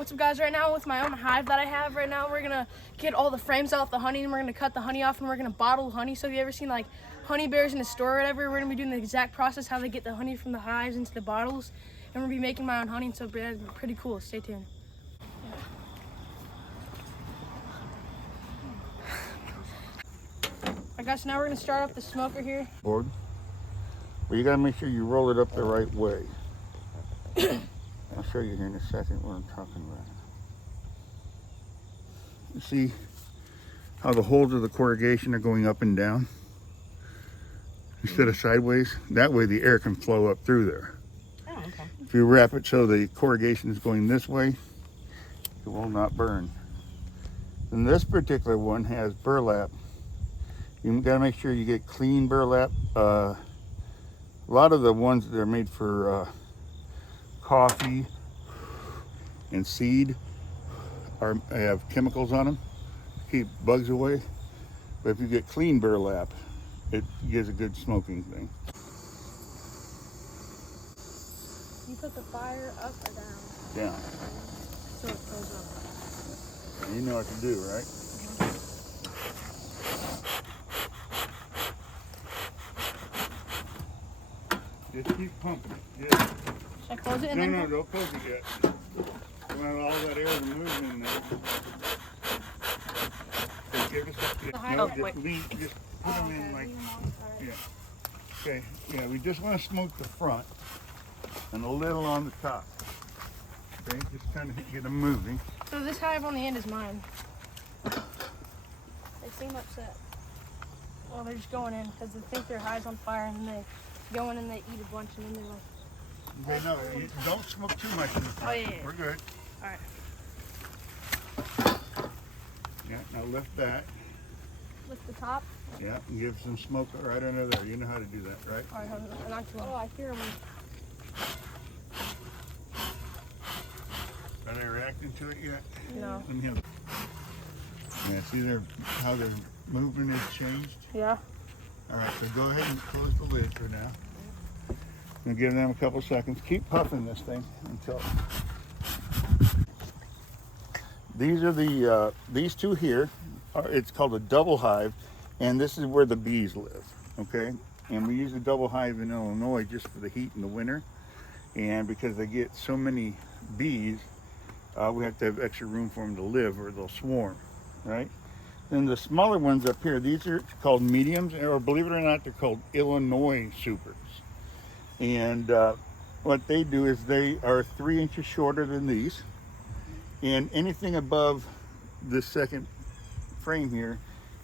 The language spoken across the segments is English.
What's up, guys? Right now with my own hive that I have right now, we're gonna get all the frames out the honey, and we're gonna cut the honey off, and we're gonna bottle honey. So if you ever seen like honey bears in the store or whatever, we're gonna be doing the exact process how they get the honey from the hives into the bottles, and we're gonna be making my own honey. So it's pretty cool. Stay tuned. Alright guys, so now we're gonna start up the smoker here. Board. But you gotta make sure you roll it up the right way. I'll show you here in a second what I'm talking about. You see how the holes of the corrugation are going up and down instead of sideways? That way the air can flow up through there. Oh, okay. If you wrap it so the corrugation is going this way, it will not burn. And this particular one has burlap. You gotta make sure you get clean burlap. A lot of the ones that are made for coffee and seed have chemicals on them to keep bugs away. But if you get clean burlap, it gives a good smoking thing. You put the fire up or down? Down. So it goes up. You know what to do, right? Just keep pumping it. Yeah. Should I close it? No, don't close it yet. You want all that air to move in there. Okay, give us a, no, just put them in like, yeah. Okay, yeah, we just want to smoke the front and a little on the top. Okay, just kind of get them moving. So this hive on the end is mine. They seem upset. Well, they're just going in because they think their hive's on fire, and then they go in and they eat a bunch, and then they're like... Okay, no, you don't smoke too much in the front. Oh, yeah. We're good. All right. Yeah, now lift that. Lift the top. Yeah, and give some smoke right under there. You know how to do that, right? All right, hold on. Not too long. Oh, I hear them. Are they reacting to it yet? No. Let me have. Yeah, see how their movement has changed? Yeah. All right, so go ahead and close the lid for now. And give them a couple seconds. Keep puffing this thing until. These are these two here. It's called a double hive, and this is where the bees live. Okay, and we use a double hive in Illinois just for the heat in the winter, and because they get so many bees, we have to have extra room for them to live, or they'll swarm, right? Then the smaller ones up here, these are called mediums, or believe it or not, they're called Illinois supers. And what they do is they are 3 inches shorter than these, and anything above the second frame here,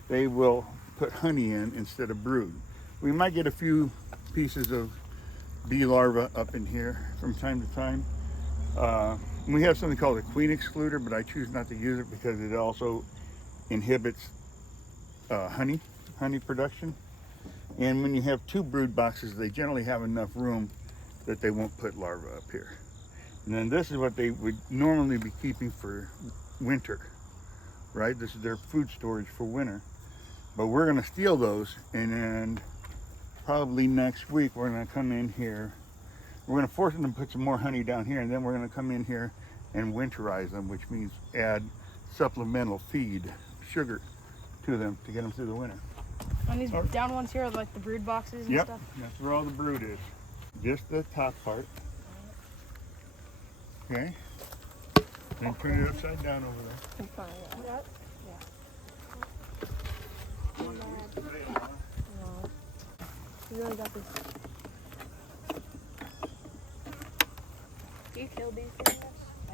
they will put honey in instead of brood. We might get a few pieces of bee larvae up in here from time to time. We have something called a queen excluder, but I choose not to use it because it also inhibits honey production. And when you have 2 brood boxes, they generally have enough room that they won't put larvae up here. And then this is what they would normally be keeping for winter, right? This is their food storage for winter. But we're gonna steal those, and then probably next week we're gonna come in here. We're gonna force them to put some more honey down here, and then we're gonna come in here and winterize them, which means add supplemental feed, sugar, to them to get them through the winter. And these down ones here are like the brood boxes and Yep, stuff? that's where all the brood is. Just the top part. Okay. Then turn it upside down over there. Yeah. You really got this. Do you kill bees things?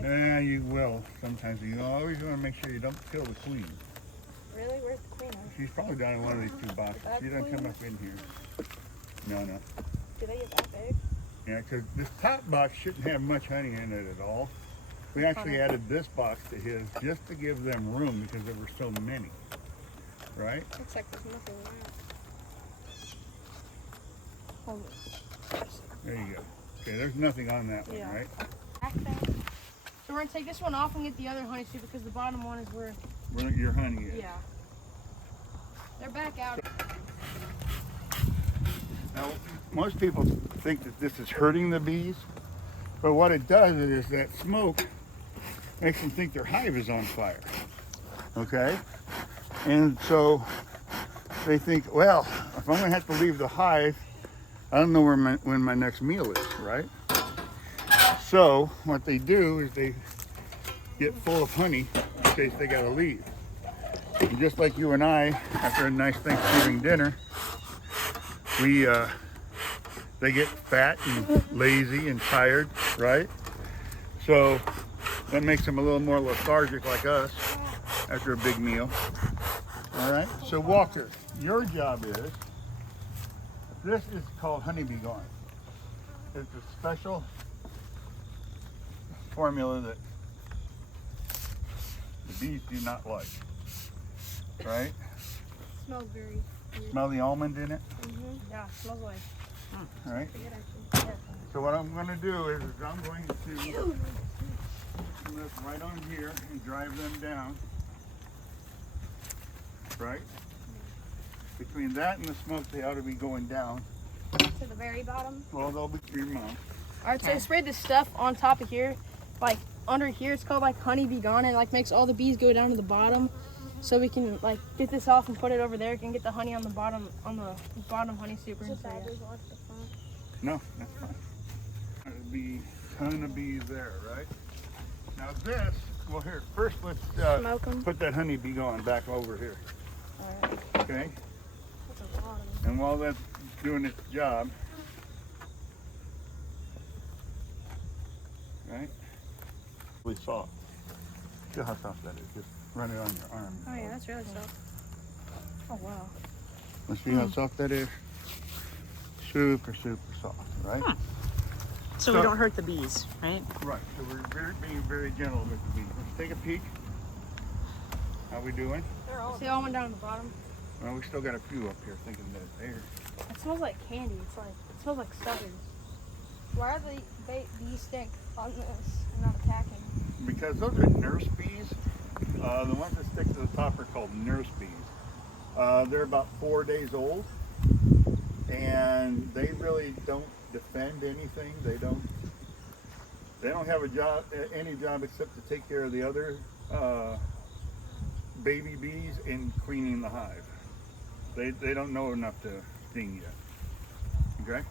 Yeah, you will sometimes. You always want to make sure you don't kill the queen. Really? Where's the queen? She's probably down in one of these 2 boxes. She doesn't come up in here. No. Do they get that big? Yeah, because this top box shouldn't have much honey in it at all. We actually added this box to his just to give them room because there were so many. Right? Looks like there's nothing there. There you go. Okay, there's nothing on that one, right? So we're going to take this one off and get the other honey too, because the bottom one is where your honey is. Yeah. They're back out. Now, most people think that this is hurting the bees, but what it does is that smoke makes them think their hive is on fire. Okay? And so they think, well, if I'm gonna have to leave the hive, I don't know when my next meal is, right? So what they do is they get full of honey in case they gotta leave. And just like you and I, after a nice Thanksgiving dinner, they get fat and lazy and tired, right? So that makes them a little more lethargic like us after a big meal. All right, so Walker, your job is, this is called honeybee gone. It's a special formula that the bees do not like, right? Smells very weird. Smell the almond in it? Yeah, it smells like. All right. Good, actually. Yeah. So what I'm going to do is I'm going to put this right on here and drive them down. Right? Between that and the smoke, they ought to be going down. To the very bottom. Well, they'll be for your mom. Alright, so I sprayed this stuff on top of here. Like under here, it's called like honeybee gone, and it like makes all the bees go down to the bottom. So we can like get this off and put it over there. Can get the honey on the bottom honey super. Just add those off the front. No, that's fine. There'll be a ton of bees there, right? Now this, well here, first let's Smoke 'em. put that honeybee going back over here. Alright. Okay? That's a lot of them. And while that's doing its job, right? Really soft. Feel how soft that is. Just run it on your arm. Oh yeah, that's really soft. Oh wow. Let's see how soft that is. Super, super soft, right? Huh. So we don't hurt the bees, right? Right. So we're being very gentle with the bees. Let's take a peek. How we doing? See, all went down to the bottom. Well, we still got a few up here thinking that they're. It smells like candy. It smells like suckers. Why are the bees stink on this and not attacking? Because those are nurse bees. The ones that stick to the top are called nurse bees. They're about 4 days old, and they really don't defend anything. They don't have a job, any job except to take care of the other baby bees and cleaning the hive. They don't know enough to sting yet. Okay?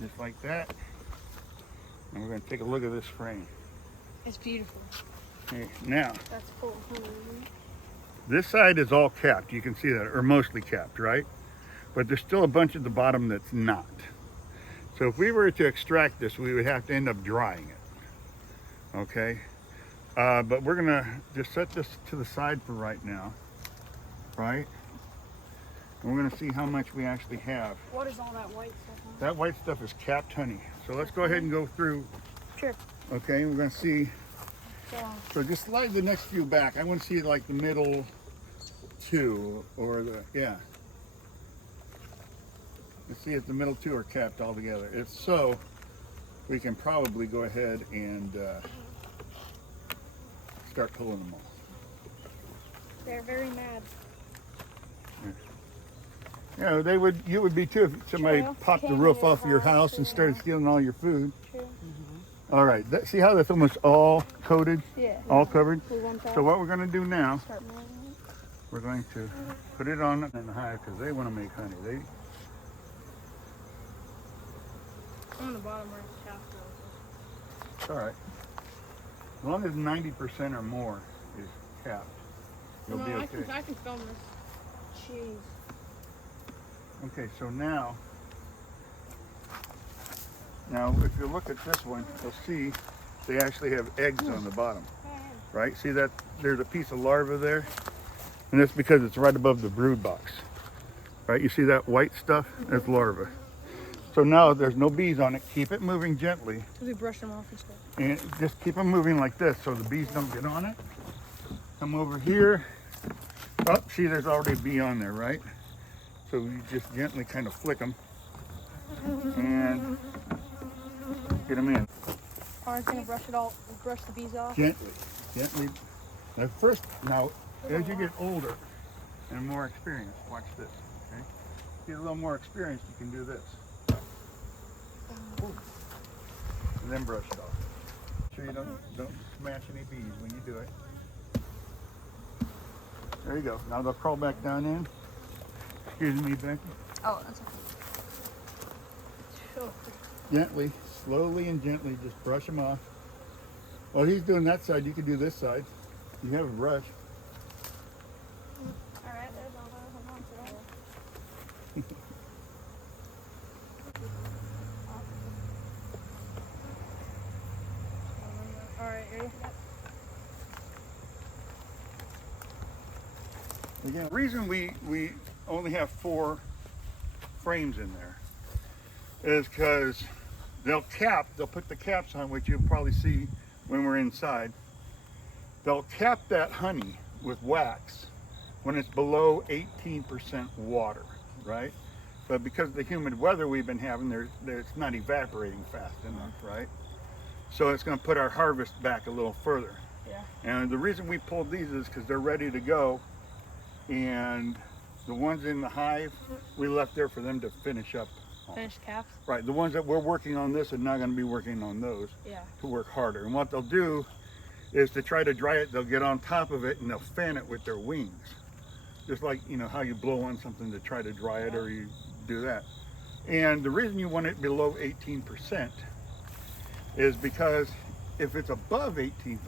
Just like that. And we're going to take a look at this frame. It's beautiful. Okay, now, That's full of honey. this side is all capped. You can see that, or mostly capped, right? But there's still a bunch at the bottom that's not. So if we were to extract this, we would have to end up drying it. Okay? But we're going to just set this to the side for right now. Right? And we're going to see how much we actually have. What is all that white stuff on? That white stuff is capped honey. So let's go ahead and go through. Sure. Okay, we're going to see. Yeah. So just slide the next few back. I want to see like the middle two, or yeah. Let's see if the middle two are capped all together. If so, we can probably go ahead and start pulling them off. They're very mad. You know, you would be too if somebody True. popped the Came roof in your off your house house and started and- stealing all your food. True. All right, see how that's almost all coated, Yeah. all covered? We want that. So what we're going to do now, Start mailing it. we're going to put it on in the hive because they want to make honey. I'm on the bottom where it's chapped. It's all right. As long as 90% or more is capped, you'll be okay. I can film this. Jeez. Okay, so now if you look at this one, you'll see they actually have eggs on the bottom, right? See that there's a piece of larva there? And that's because it's right above the brood box, right? You see that white stuff? That's larva. So now there's no bees on it. Keep it moving gently, We brush them off and stuff. and just keep them moving like this so the bees don't get on it. Come over here. Oh, see, there's already a bee on there, right? So you just gently kind of flick them and get them in. Alright, gonna brush the bees off. Gently. Now, as you get older and more experienced, watch this, okay? Get a little more experienced, you can do this. And then brush it off. Sure you don't smash any bees when you do it. There you go. Now they'll crawl back down in. Excuse me, Becky. Oh, that's okay. Sure. Gently, slowly and gently, just brush them off. While he's doing that side, you can do this side. You have a brush. Alright, there's all those. Hold on to that. Alright, ready? Again, the reason we only have 4 frames in there is because they'll put the caps on, which you'll probably see when we're inside. They'll cap that honey with wax when it's below 18% water, right? But because of the humid weather we've been having, it's not evaporating fast enough, right? So it's going to put our harvest back a little further. Yeah. And the reason we pulled these is because they're ready to go. And the ones in the hive, we left there for them to finish up. Finished caps. Right, the ones that we're working on this are not going to be working on those. Yeah. To work harder. And what they'll do is to try to dry it, they'll get on top of it and they'll fan it with their wings. Just like, you know, how you blow on something to try to dry it, or you do that. And the reason you want it below 18% is because if it's above 18%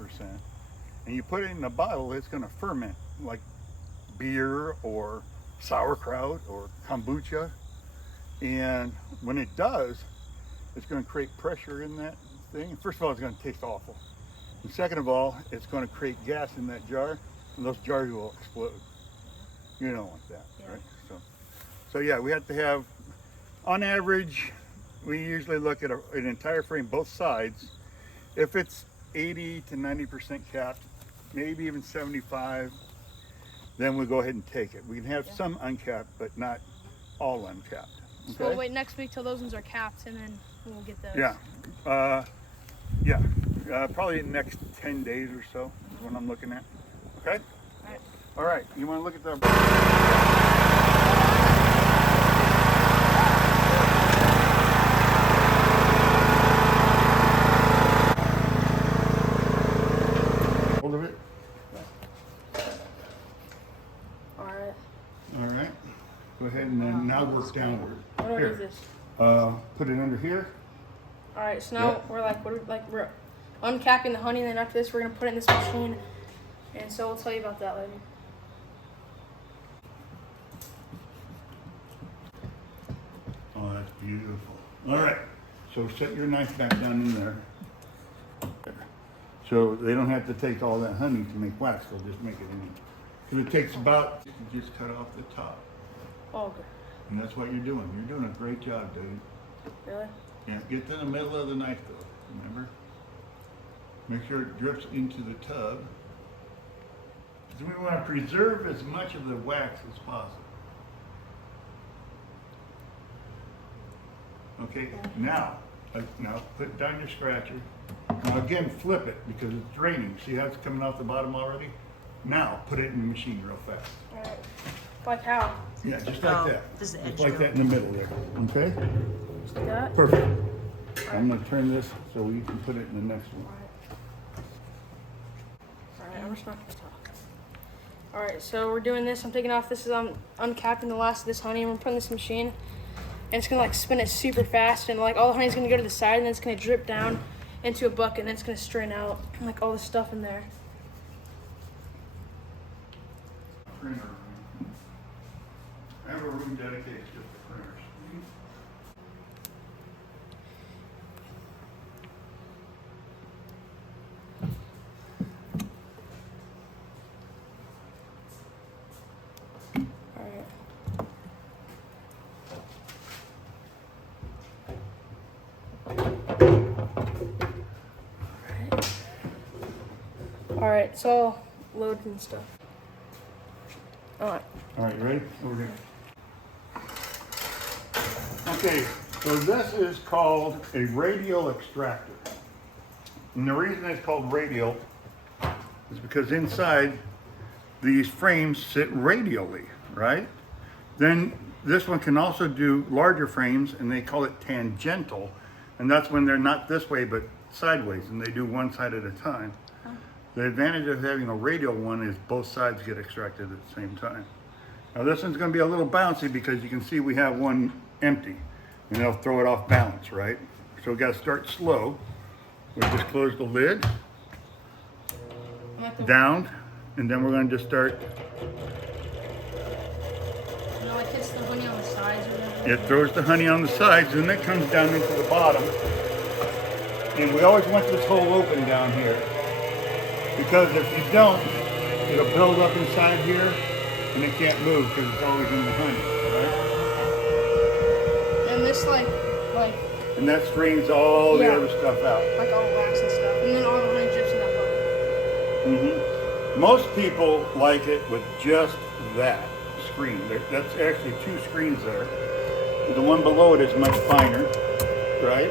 and you put it in a bottle, it's going to ferment like beer or sauerkraut or kombucha. And when it does, it's going to create pressure in that thing. First of all, it's going to taste awful. And second of all, it's going to create gas in that jar, and those jars will explode. You don't want that, Yeah. right? So yeah, we have to have, on average, we usually look at an entire frame, both sides. If it's 80 to 90% capped, maybe even 75, then we'll go ahead and take it. We can have some uncapped, but not all uncapped. So Okay? we'll wait next week till those ones are capped, and then we'll get those. Yeah. Probably in the next 10 days or so is what I'm looking at. Okay? Alright. All right. You want to look at the... Hold of it. Alright. All right. Go ahead and then now work downward. What do I do Here. this? Put it under here. Alright, so now we're uncapping the honey, and then after this we're gonna put it in this machine. And so we'll tell you about that later. Oh, that's beautiful. All right. So set your knife back down in there. So they don't have to take all that honey to make wax. They'll just make it in. Because it takes about, you just cut off the top. Oh, okay. And that's what you're doing. You're doing a great job, dude. Really? Yeah, get to the middle of the knife though, remember? Make sure it drips into the tub. Because we want to preserve as much of the wax as possible. Okay, now put down your scratcher. Now again, flip it because it's draining. See how it's coming off the bottom already? Now put it in the machine real fast. Alright. Like how? Yeah, just like that. Just the edge Just like go. that in the middle there. Okay? Just like that? Perfect. I'm going to turn this so we can put it in the next one. Alright, I'm just not gonna talk. Alright, so we're doing this. I'm taking off this. Uncapping the last of this honey, and we're putting this in the machine. And it's gonna like spin it super fast, and like all the honey's gonna go to the side, and then it's gonna drip down into a bucket, and then it's gonna strain out like all the stuff in there. Printer room. I have a room dedicated just to printers. Alright. Alright, it's all loaded and stuff. Alright. All right, you ready? Over here. Okay, so this is called a radial extractor. And the reason it's called radial is because inside these frames sit radially, right? Then this one can also do larger frames, and they call it tangential. And that's when they're not this way, but sideways, and they do one side at a time. The advantage of having a radial one is both sides get extracted at the same time. Now this one's going to be a little bouncy because you can see we have one empty, and they'll throw it off balance, right? So we got to start slow. We just close the lid down, and then we're going to just start. You know, like hits the honey on the sides or whatever. It throws the honey on the sides, and then it comes down into the bottom. And we always want this hole open down here, because if you don't, it'll build up inside here, and it can't move because it's always in the honey, right? And this And that strains all the other stuff out. like all wax and stuff, and then all the honey drips in that butter. Most people like it with just that screen. That's actually 2 screens there. The one below it is much finer, right?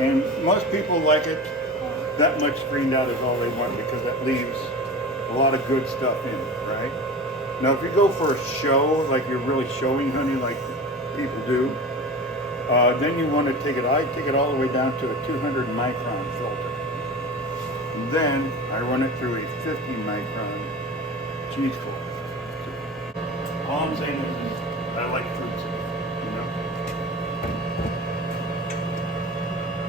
And most people like it that much screened out is all they want, because that leaves a lot of good stuff in, right? Now if you go for a show, like you're really showing honey like people do, then you want to take it, I take it all the way down to a 200 micron filter. And then I run it through a 50 micron cheese cloth. All I'm saying is I like fruit safe, you know?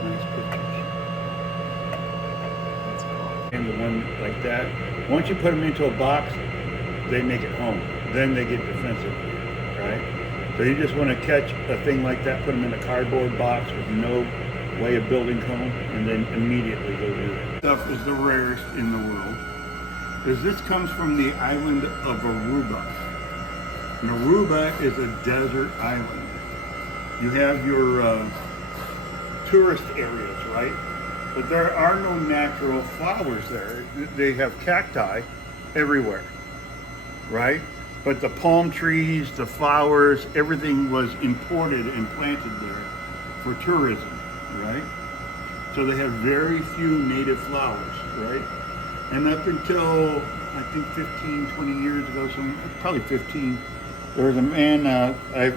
Nice pictures. That's cool. And the one like that, once you put them into a box, they make it home. Then they get defensive, right? So you just want to catch a thing like that, put them in a cardboard box with no way of building comb, and then immediately go do it. Stuff is the rarest in the world. Is this comes from the island of Aruba. And Aruba is a desert island. You have your tourist areas, right? But there are no natural flowers there. They have cacti everywhere, right? But the palm trees, the flowers, everything was imported and planted there for tourism, right? So they have very few native flowers, right? And up until, I think 15, 20 years ago, probably 15, there was a man, I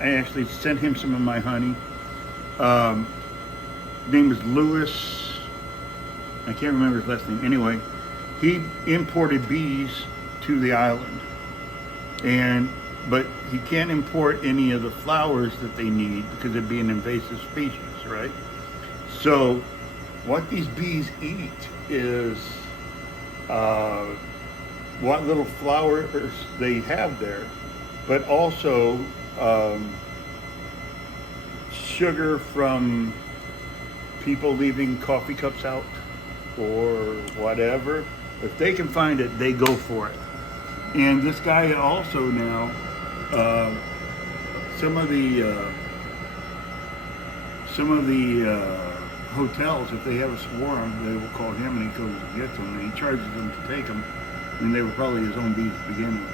actually sent him some of my honey. His name is Lewis, I can't remember his last name. Anyway, he imported bees to the island. But he can't import any of the flowers that they need because it'd be an invasive species, right? So what these bees eat is what little flowers they have there, but also sugar from people leaving coffee cups out or whatever. If they can find it, they go for it. And this guy also now, some of the hotels, if they have a swarm, they will call him and he goes and gets them, and he charges them to take them, and they were probably his own bees to begin with.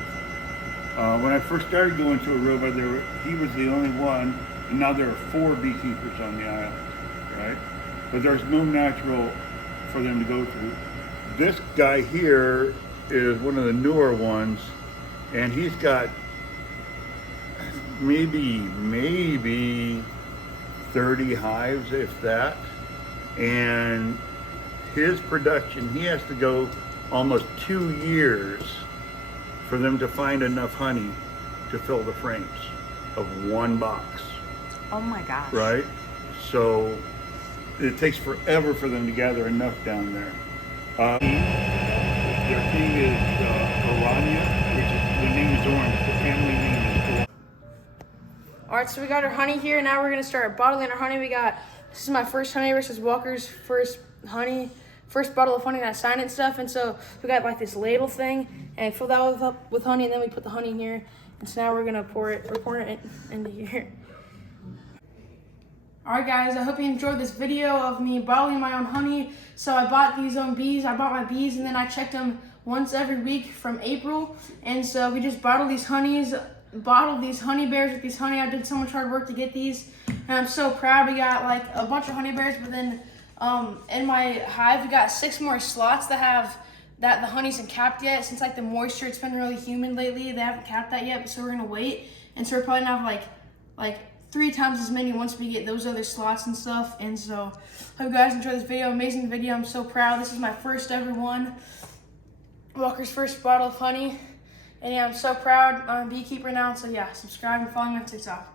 When I first started going to Aruba, he was the only one, and now there are 4 beekeepers on the island, right? But there's no natural for them to go through. This guy here is one of the newer ones, and he's got maybe 30 hives, if that. And his production, he has to go almost 2 years for them to find enough honey to fill the frames of one box. Oh my gosh. Right? So it takes forever for them to gather enough down there. Their king is Aranya, which is, the name is orange, the family name is orange. All right, so we got our honey here. Now we're gonna start bottling our honey. This is my first honey versus Walker's first bottle of honey that I signed and stuff. And so we got like this ladle thing, and fill that up with honey, and then we put the honey in here. And so now we're gonna we're pouring it into here. All right, guys, I hope you enjoyed this video of me bottling my own honey. So I bought my bees, and then I checked them once every week from April. And so we just bottled these honey bears with these honey. I did so much hard work to get these, and I'm so proud. We got like a bunch of honey bears, but then in my hive we got 6 more slots that the honey isn't capped yet. Since like the moisture, it's been really humid lately, they haven't capped that yet, so we're gonna wait. And so we're probably gonna have like 3 times as many once we get those other slots and stuff. And so, hope you guys enjoyed this video. Amazing video. I'm so proud. This is my first ever one. Walker's first bottle of honey. And yeah, I'm so proud. I'm a beekeeper now. So yeah, subscribe and follow me on TikTok.